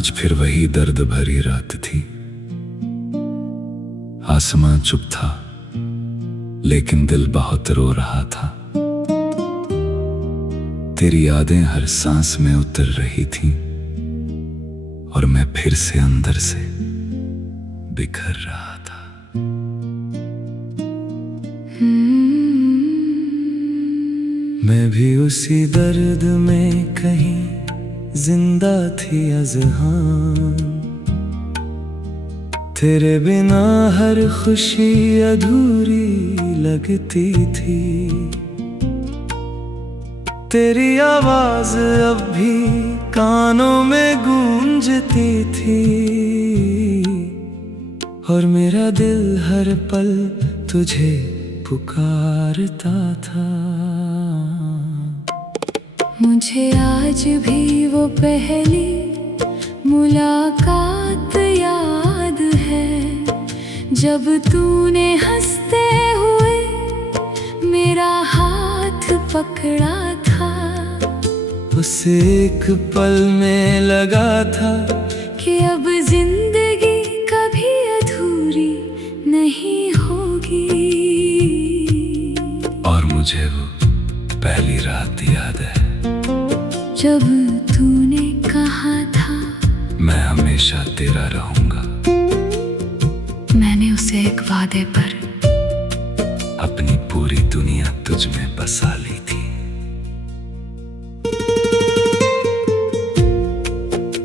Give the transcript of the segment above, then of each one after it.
आज फिर वही दर्द भरी रात थी। आसमां चुप था लेकिन दिल बहुत रो रहा था। तेरी यादें हर सांस में उतर रही थीं और मैं फिर से अंदर से बिखर रहा था। मैं भी उसी दर्द में कहीं जिंदा थी अज़हां। तेरे बिना हर खुशी अधूरी लगती थी। तेरी आवाज अब भी कानों में गूंजती थी और मेरा दिल हर पल तुझे पुकारता था। मुझे आज भी वो पहली मुलाकात याद है, जब तूने हंसते हुए मेरा हाथ पकड़ा था। उस एक पल में लगा था कि अब जिंदगी कभी अधूरी नहीं होगी। और मुझे वो पहली रात याद है जब तूने कहा था मैं हमेशा तेरा रहूंगा। मैंने उसे एक वादे पर अपनी पूरी दुनिया तुझ में बसा ली थी।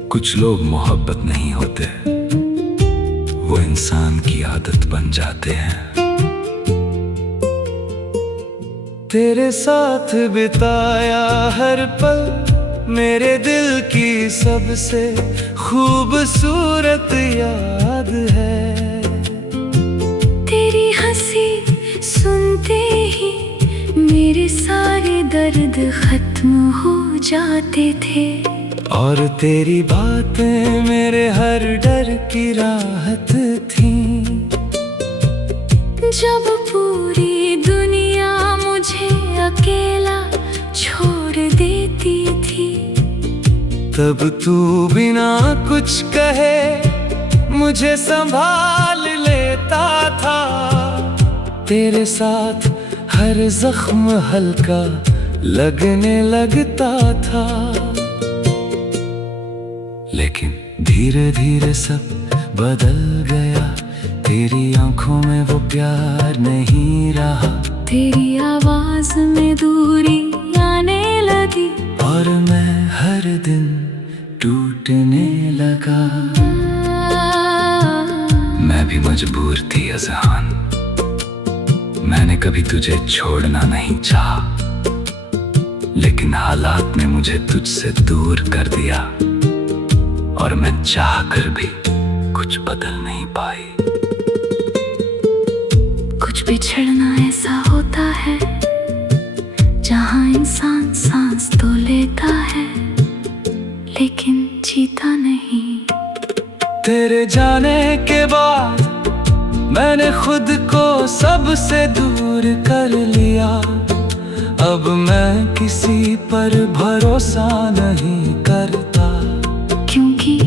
कुछ लोग मोहब्बत नहीं होते, वो इंसान की आदत बन जाते हैं। तेरे साथ बिताया हर पल मेरे दिल की सबसे खूबसूरत याद है। तेरी हंसी सुनते ही मेरे सारे दर्द खत्म हो जाते थे और तेरी बातें मेरे हर डर की राहत थीं। जब पूरी दुनिया मुझे अकेला छोड़ देती थी, तब तू बिना कुछ कहे मुझे संभाल लेता था। तेरे साथ हर जख्म हल्का लगने लगता था। लेकिन धीरे धीरे सब बदल गया। तेरी आंखों में वो प्यार नहीं रहा। तेरी आवाज में दूरी आने लगी और मैं हर दिन टूटने लगा। मैं भी मजबूर थी अज़हान, मैंने कभी तुझे छोड़ना नहीं चाहा, लेकिन हालात ने मुझे तुझसे दूर कर दिया और मैं चाह कर भी कुछ बदल नहीं पाई। कुछ बिछड़ना ऐसा होता है जहाँ इंसान सांस तो लेता है लेकिन जीता नहीं। तेरे जाने के बाद मैंने खुद को सबसे दूर कर लिया। अब मैं किसी पर भरोसा नहीं करता, क्योंकि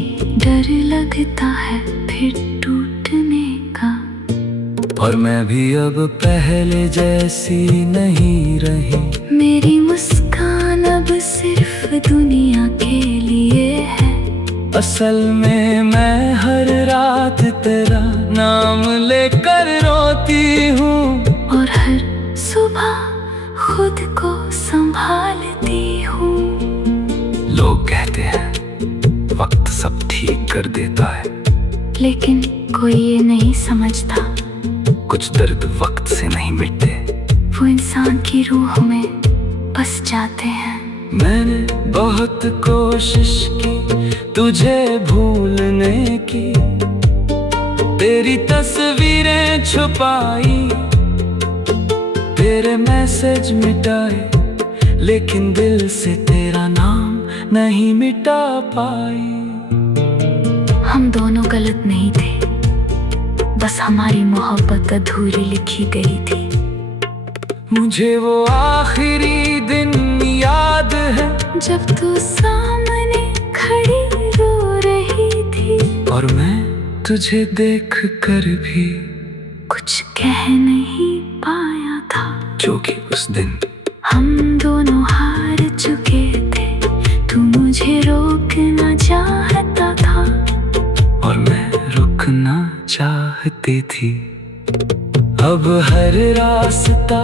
डर लगता है फिर टूटने का। और मैं भी अब पहले जैसी नहीं रही। मेरी मुस्कान अब सिर्फ दुनिया के लिए है। असल में मैं हर रात तेरा नाम लेकर रोती हूँ और हर सुबह खुद को संभालती हूँ। लोग कहते हैं वक्त सब ठीक कर देता है, लेकिन कोई ये नहीं समझता कुछ दर्द वक्त से नहीं मिटते, वो इंसान की रूह में बस जाते हैं। मैंने बहुत कोशिश की तुझे भूलने की। तेरी तस्वीरें छुपाई, तेरे मैसेज मिटाए, लेकिन दिल से तेरा नाम नहीं मिटा पाई। हम दोनों गलत नहीं थे, बस हमारी मोहब्बत अधूरी लिखी गई थी। मुझे वो आखिरी दिन याद है जब तू सामने खड़ी रो रही और मैं तुझे देख कर भी कुछ कह नहीं पाया था, जो कि उस दिन हम दोनों हार चुके थे। तू मुझे रोकना चाहता था और मैं रुकना चाहती थी। अब हर रास्ता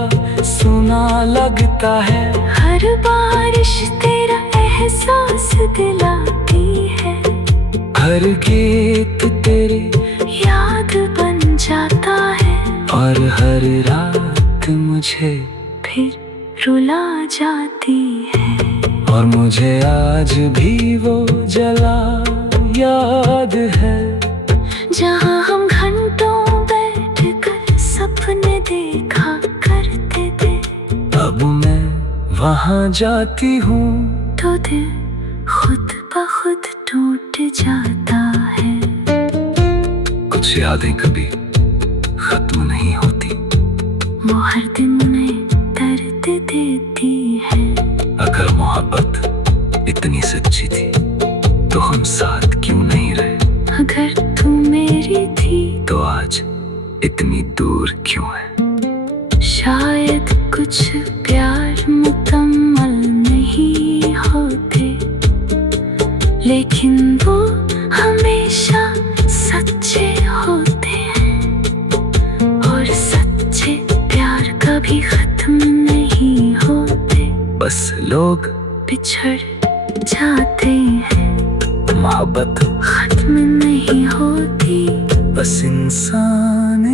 सुना लगता है, हर बारिश तेरा एहसास दिलाती है, हर गीत तेरी याद बन जाता है, और हर रात मुझे फिर रुला जाती है। और मुझे आज भी वो जला याद है, जहाँ हम घंटों बैठकर सपने देखा करते थे। अब मैं वहाँ जाती हूँ तो दिल खुद ब खुद टूट जाता है। कुछ यादें कभी खत्म नहीं होती, वो हर दिन उन्हें दर्द देती है। अगर मोहब्बत इतनी सच्ची थी तो हम साथ क्यों नहीं रहे? अगर तू मेरी थी तो आज इतनी दूर क्यों है? शायद कुछ प्यार मुकम्मल नहीं होते, लेकिन वो हमेशा सच्चे होते हैं। और सच्चे प्यार कभी खत्म नहीं होते, बस लोग बिछड़ जाते हैं। मोहब्बत खत्म नहीं होती, बस इंसान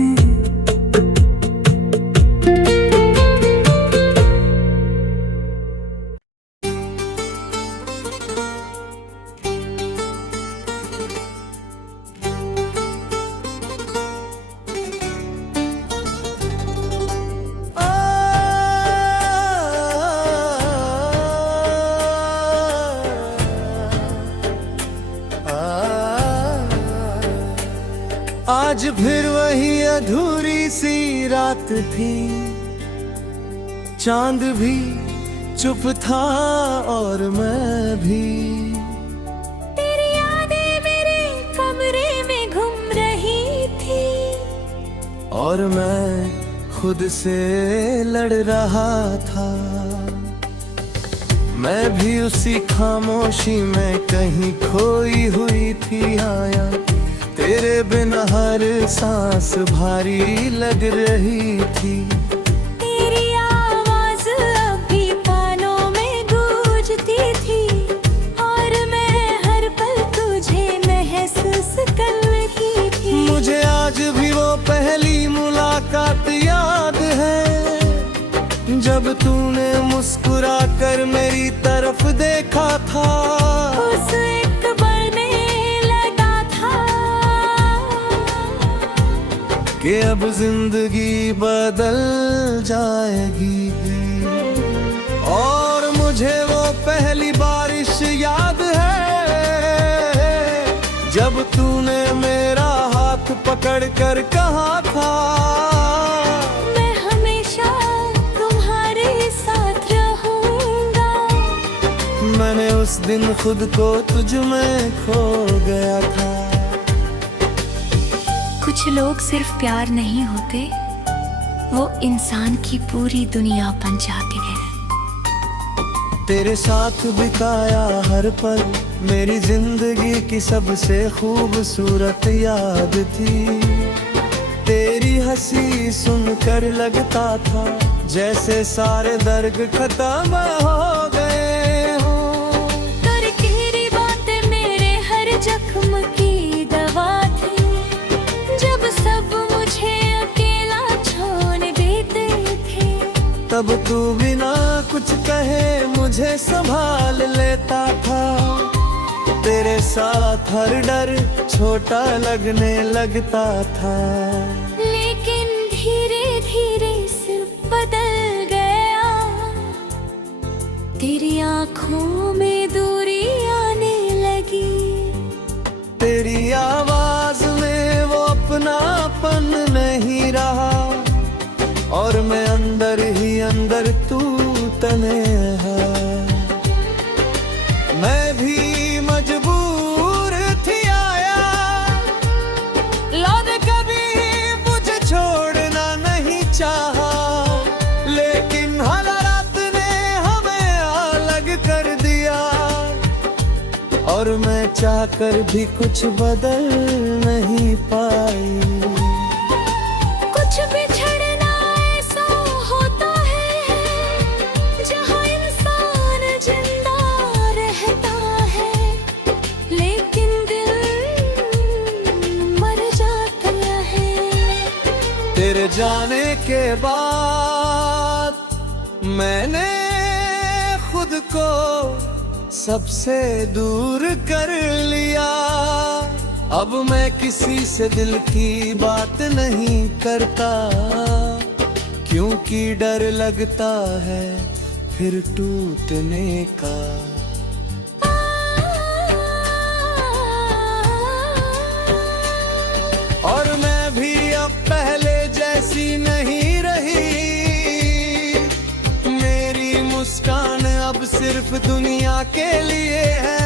आज फिर वही अधूरी सी रात थी, चांद भी चुप था और मैं भी। तेरी यादें मेरे कमरे में घूम रही थी, और मैं खुद से लड़ रहा था। मैं भी उसी खामोशी में कहीं खोई हुई थी। आया तेरे बिना हर सांस भारी लग रही थी। तेरी आवाज अभी कानों में गूंजती थी, और मैं हर पल तुझे महसूस कर रही थी। मुझे आज भी वो पहली मुलाकात याद है, जब तूने मुस्कुरा कर मेरी तरफ देखा था। उस एक बढ़ने लगा था कि अब जिंदगी बदल जाएगी। और मुझे वो पहली बारिश याद है, जब तूने मेरा हाथ पकड़ कर कहा था, मैं हमेशा तुम्हारे साथ रहूंगा। मैंने उस दिन खुद को तुझ में खो गया था। कुछ लोग सिर्फ प्यार नहीं होते, वो इंसान की पूरी दुनिया बन जाते हैं। तेरे साथ बिताया हर पल मेरी जिंदगी की सबसे खूबसूरत याद थी। तेरी हंसी सुनकर लगता था जैसे सारे दर्द खत्म हो गए हों। तेरी बातें मेरे हर जख्म की दवा थी, जब सब मुझे अकेला छोड़ देते थे। तब तू बिना कुछ कहे मुझे संभाल लेता था। तेरे साथ हर डर छोटा लगने लगता था। लेकिन धीरे धीरे सिर्फ बदल गया, तेरी आंखों में दूरी आने लगी। तेरी आवाज में वो अपनापन नहीं रहा, और मैं अंदर ही अंदर तू तन्हा। मैं भी मजबूर थी आया और मैं चाहकर भी कुछ बदल नहीं पाई। कुछ बिछड़ना ऐसा होता है जहाँ इंसान जिंदा रहता है, लेकिन दिल मर जाता है। तेरे जाने के बाद मैंने खुद को सबसे दूर कर लिया। अब मैं किसी से दिल की बात नहीं करता, क्योंकि डर लगता है फिर टूटने का। और मैं भी अब पहले जैसी नहीं रही, मेरी मुस्कान अब सिर्फ दुनिया के लिए है।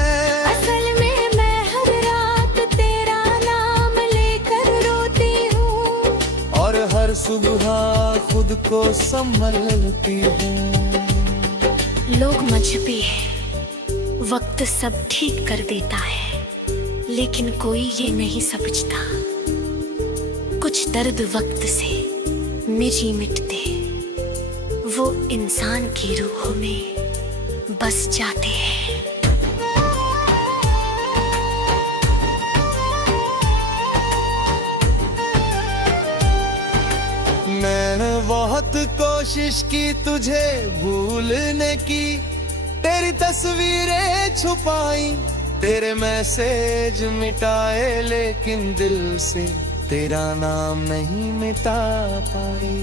असल में मैं हर रात तेरा नाम लेकर रोती हूँ, और हर सुबह खुद को संभलती हूँ। लोग मजबूर है, वक्त सब ठीक कर देता है, लेकिन कोई ये नहीं समझता कुछ दर्द वक्त से मिटी मिटते वो इंसान की रूह में बस जाते हैं। मैंने बहुत कोशिश की तुझे भूलने की, तेरी तस्वीरें छुपाई, तेरे मैसेज मिटाए, लेकिन दिल से तेरा नाम नहीं मिटा पाई।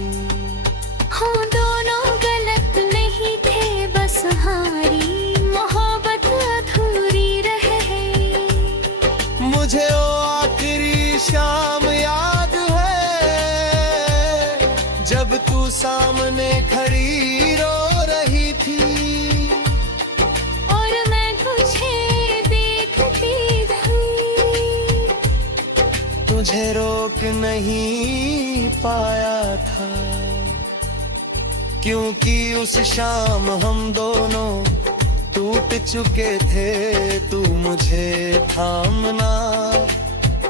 हम दोनों गलत नहीं थे, बस हमारी मोहब्बत अधूरी रहे। मुझे वो आखिरी शाम याद है जब तू सामने खड़ी रो रही थी, और मैं तुझे देखती थी। तुझे रोक नहीं पाया था, क्योंकि उस शाम हम दोनों टूट चुके थे। तू मुझे थामना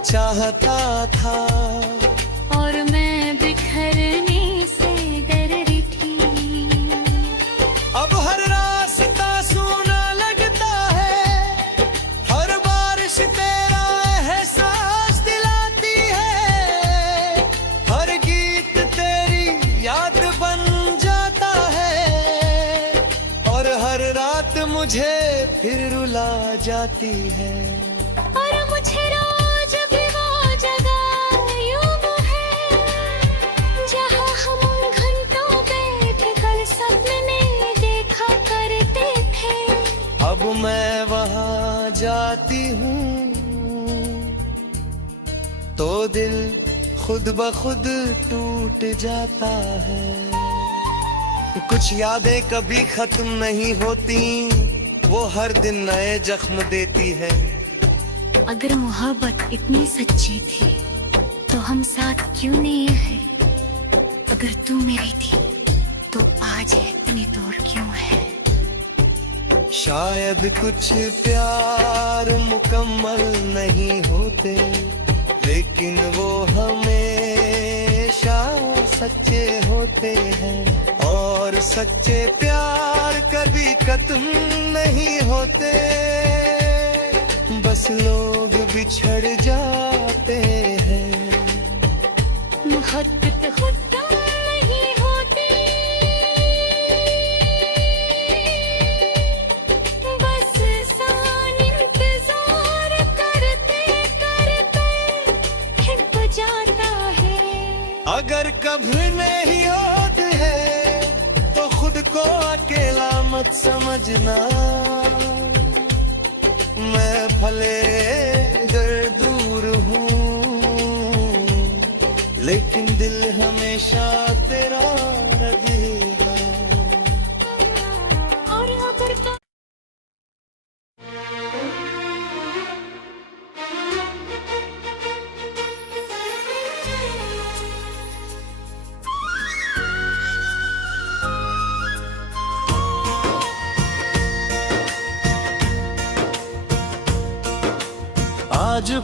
चाहता था, और मैं बिखरने से डर रही थी। अब हर रास्ता सूना लगता है, हर बारिश तेरा एहसास दिलाती है, हर गीत तेरी याद बन जाता है, और हर रात मुझे फिर रुला जाती है। और मुझे रोज भी वो जगह यूं है जहाँ हम घंटों बैठ कर सपने देखा करते थे। अब मैं वहाँ जाती हूँ तो दिल खुद ब खुद टूट जाता है। कुछ यादें कभी खत्म नहीं होती, वो हर दिन नए जख्म देती है। अगर मोहब्बत इतनी सच्ची थी तो हम साथ क्यों नहीं है? अगर तू मेरी थी तो आज इतनी दूर क्यों है? शायद कुछ प्यार मुकम्मल नहीं होते, लेकिन वो हमेशा सच्चे होते हैं। और सच्चे प्यार कभी खत्म नहीं होते, बस लोग बिछड़ जाते हैं। मोहब्बत खत्म नहीं होती, बस इंसान इंतजार करते करते हिप जाता है। अगर कभी नहीं होते है तो खुद को अकेला मत समझना। मैं भले इधर दूर हूँ, लेकिन दिल हमेशा तेरा रहेगा। और अगर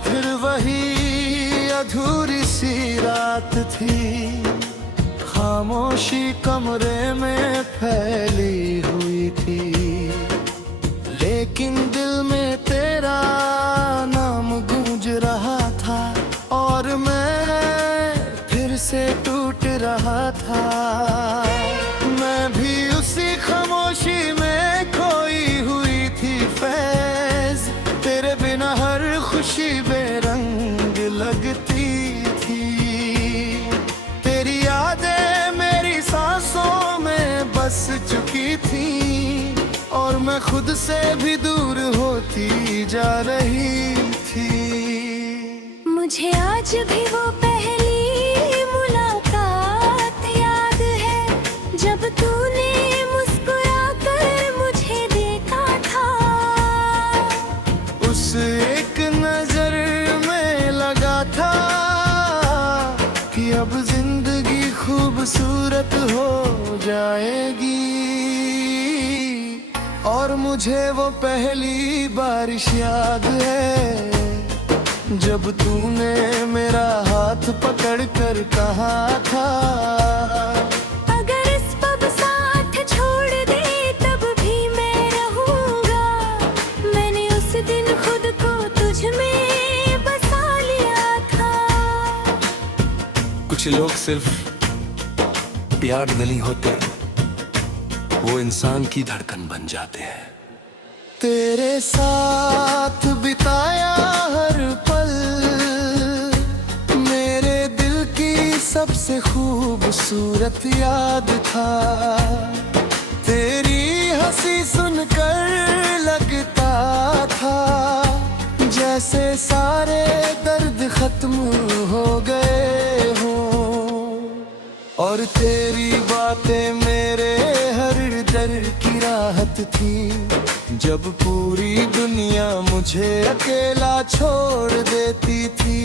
फिर वही अधूरी सी रात थी, खामोशी कमरे में फैली हुई थी, लेकिन दिल में तेरा नाम गूंज रहा था और मैं फिर से टूट रहा था। मैं भी उसी खामोशी में खोई हुई थी फैज, तेरे बिना हर खुशी बेरंग लगती थी। तेरी यादें मेरी सांसों में बस चुकी थी और मैं खुद से भी दूर होती जा रही थी। मुझे आज भी वो पहली मुलाकात याद है, जब तूने मुस्कुरा कर मुझे देखा था। उस एक नजर में लगा था कि अब जिंदगी खूबसूरत हो जाएगी, और मुझे वो पहली बारिश याद है जब तूने मेरा हाथ पकड़ कर कहा था, अगर इस पब साथ छोड़ दे तब भी मैं रहूंगा। मैंने उस दिन खुद को तुझ में बसा लिया था। कुछ लोग सिर्फ प्यार नहीं होते, वो इंसान की धड़कन बन जाते हैं। तेरे साथ बिताया हर पल मेरे दिल की सबसे खूबसूरत याद था। तेरी हंसी सुनकर लगता था जैसे सारे दर्द खत्म हो गए हों, और तेरी बातें मेरे हर दर्द की राहत थी। जब पूरी दुनिया मुझे अकेला छोड़ देती थी,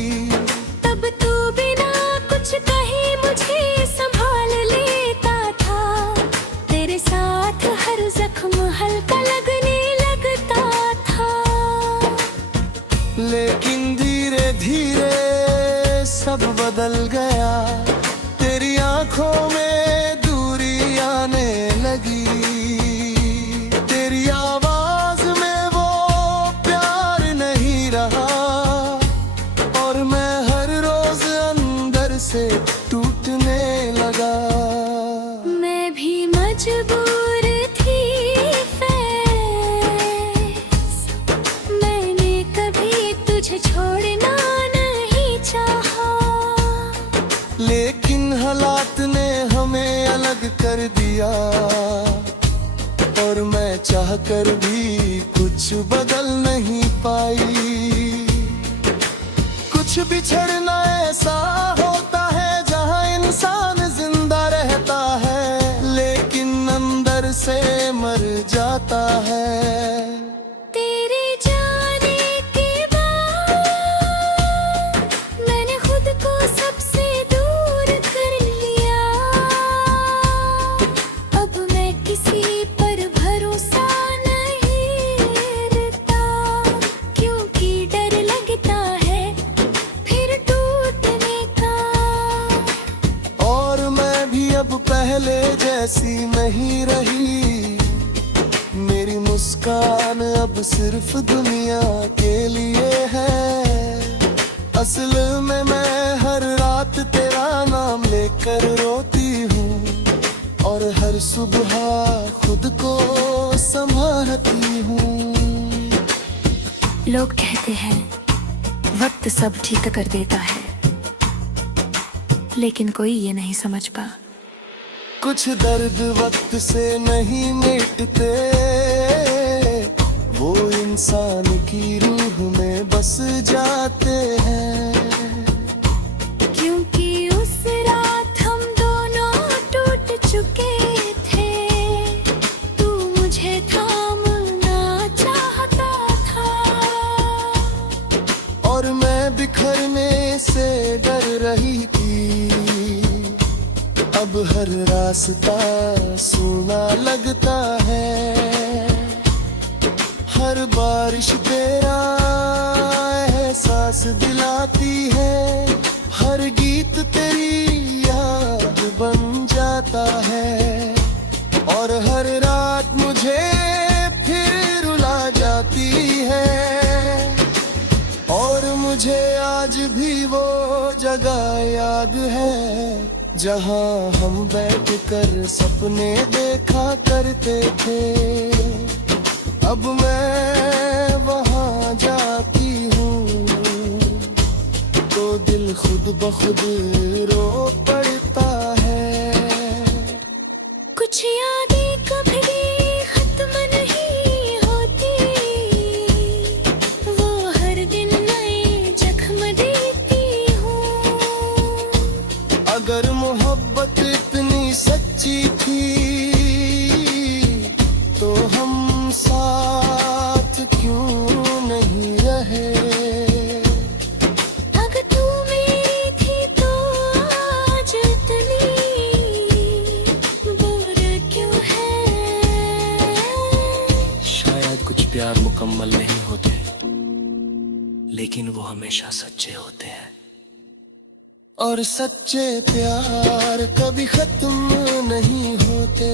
तब तू बिना कुछ कहे मुझे संभाल लेता था। तेरे साथ हर जख्म हल्का लगने लगता था। लेकिन धीरे धीरे सब बदल गया, तेरी आंखों में दूरी आने लगी, तेरी आवाज में वो प्यार नहीं रहा, और मैं हर रोज अंदर से टूटने लगा। मैं भी मजबूर थी फैज, मैंने कभी तुझे छोड़ना नहीं चाहा, लेकिन हालात ने हमें अलग कर दिया, और मैं चाह कर भी कुछ बदल नहीं पाई। कुछ बिछड़ना ऐसा होता है जहाँ इंसान जिंदा रहता है, लेकिन अंदर से मर जाता है। तेरे जाने के बाद मैंने खुद को सबसे दूर कर लिया। अब मैं किसी पर भरोसा नहीं करता, क्योंकि डर लगता है फिर टूटने का। और मैं भी अब पहले जैसी नहीं रही, मेरी मुस्कान अब सिर्फ दुनिया के लिए है। असल में मैं हर रात तेरा नाम लेकर रोती हूँ, और हर सुबह खुद को संभालती हूँ। लोग कहते हैं वक्त सब ठीक कर देता है, लेकिन कोई ये नहीं समझ पा। कुछ दर्द वक्त से नहीं मिटते, वो इंसान की रूह में बस जाते हैं। क्योंकि उस रात हम दोनों टूट चुके थे, तू मुझे थामना चाहता था, और मैं बिखरने से डर रही थी। अब हर रास्ता सूना लगता है, हर बारिश तेरा एहसास एहसास दिलाती है, हर गीत तेरी याद बन जाता है, और हर रात मुझे फिर रुला जाती है। और मुझे आज भी वो जगह याद है जहाँ हम बैठ कर सपने देखा करते थे। अब मैं वहाँ जाती हूँ तो दिल खुद ब खुद रो पड़ता है। कुछ यादें कभी खत्म नहीं होती, वो हर दिन नए जख्म देती हूँ। अगर मोहब्बत इतनी सच्ची थी तो हम साथ क्यों नहीं रहे। अगर तू मेरी थी तो आज इतनी दूर क्यों है। शायद कुछ प्यार मुकम्मल नहीं होते, लेकिन वो हमेशा सच्चे होते हैं। और सच्चे प्यार कभी खत्म नहीं होते,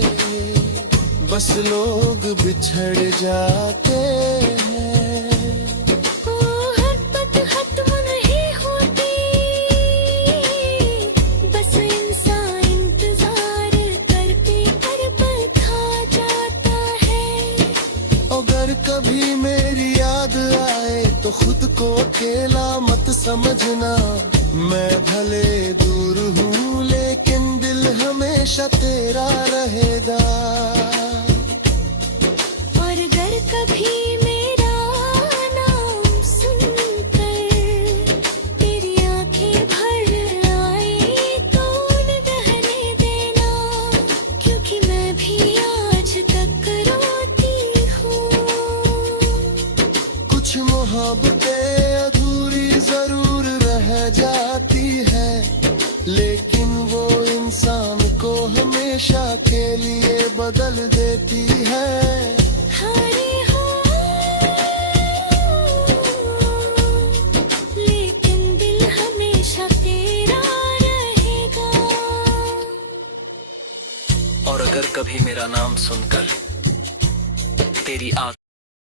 बस लोग बिछड़ जाते हैं। वो मोहब्बत खत्म नहीं होती, बस इंसान इंतजार करके कर पल खा जाता है। अगर कभी मेरी याद आए तो खुद को अकेला मत समझना। मैं भले दूर हूँ लेकिन दिल हमेशा तेरा रहेगा। और अगर कभी मेरा नाम सुनकर तेरी आंखें भर आई तो न रहने देना, क्योंकि मैं भी आज तक रोती हूँ। कुछ मोहब्बतें अधूरी जरूर रह जाती है, लेकिन वो इंसान को हमेशा के लिए बदल देती है। हारी हो लेकिन दिल हमेशा तेरा रहेगा। और अगर कभी मेरा नाम सुनकर तेरी आंख